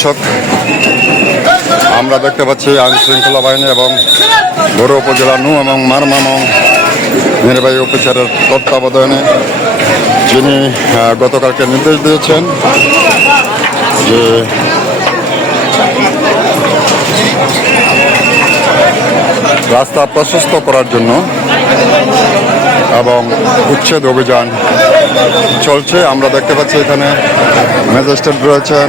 দর্শক, আমরা দেখতে পাচ্ছি আইন শৃঙ্খলা বাহিনী এবং বড় উপজেলা নু এবং মারমামং নির্বাহী অফিসারের তত্ত্বাবধানে যিনি গতকালকে নির্দেশ দিয়েছেন যে রাস্তা প্রশস্ত করার জন্য এবং উচ্ছেদ অভিযান চলছে, আমরা দেখতে পাচ্ছি এখানে ম্যাজিস্ট্রেট রয়েছেন,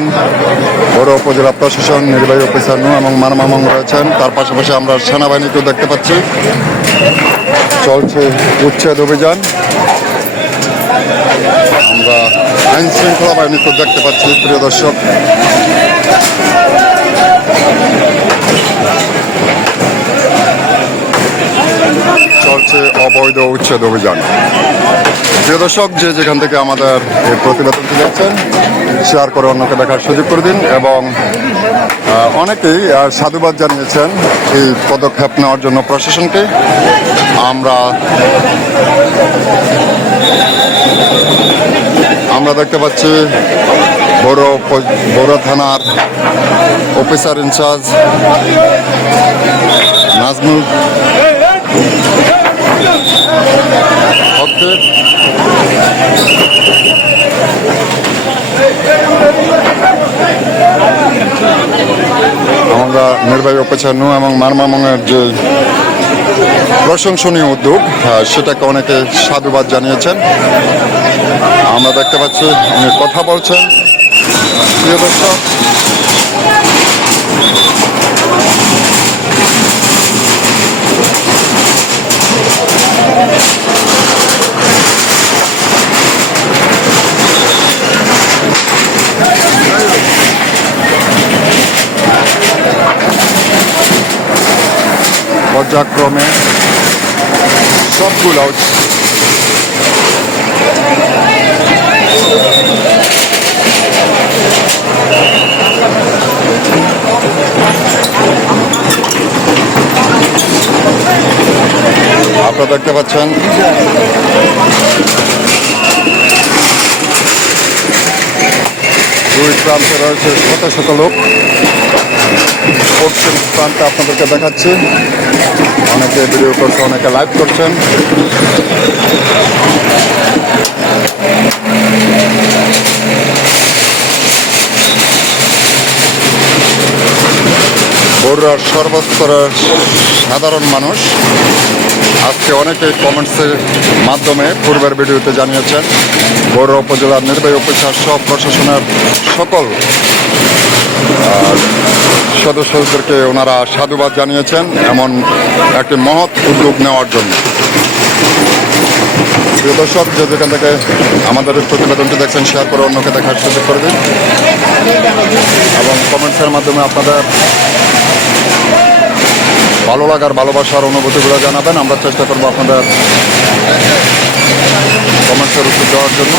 বড় উপজেলা প্রশাসন, নির্বাহী অফিসার নু এবং মানমামং রয়েছেন। তার পাশাপাশি আমরা সেনাবাহিনীকেও দেখতে পাচ্ছি। চলছে উচ্ছেদ অভিযান। আমরা আইন শৃঙ্খলা বাহিনীকেও দেখতে পাচ্ছি, প্রিয় দর্শক। চলছে অবৈধ উচ্ছেদ অভিযান। প্রিয় দর্শক, যে যেখান থেকে আমাদের এই প্রতিবেদনটি দেখছেন শেয়ার করে অন্যকে দেখার সুযোগ করে দিন এবং অনেকেই সাধুবাদ জানিয়েছেন এই পদক্ষেপ নেওয়ার জন্য প্রশাসনকে। আমরা আমরা দেখতে পাচ্ছি বড় বড় থানার অফিসার ইনচার্জ নাজমুল আমরা নির্বাহী নু এবং মারমামংয়ের যে প্রশংসনীয় উদ্যোগ সেটাকে অনেকে সাধুবাদ জানিয়েছেন। আমরা দেখতে পাচ্ছি উনি কথা বলছেন। প্রিয় দর্শক পর্যায়ক্রমে সবগুলো আপনারা দেখতে পাচ্ছেন। দুই প্রান্তে রয়েছে শত শত লোক। পশ্চিম প্রাণটা আপনাদেরকে দেখাচ্ছি। অনেকে ভিডিও করছে অনেকে লাইভ করছেন। সর্বস্তরের সাধারণ মানুষ। আজকে অনেকে কমেন্টসের মাধ্যমে পূর্বের ভিডিওতে জানিয়েছেন, বড় উপজেলার নির্বাহী অফিসার সব প্রশাসনের সকল সদস্যদেরকে ওনারা সাধুবাদ জানিয়েছেন এমন একটি মহৎ উদ্যোগ নেওয়ার জন্য। প্রিয় দর্শক, যে যেখান থেকে আমাদের প্রতিবেদনটি দেখছেন শেয়ার করে অন্যকে দেখার সুযোগ করে দিন। এবং কমেন্টসের মাধ্যমে আপনাদের ভালো লাগার ভালোবাসার অনুভূতিগুলো জানাবেন। আমরা চেষ্টা করব আপনাদের কমেন্টসের উত্তর দেওয়ার জন্য।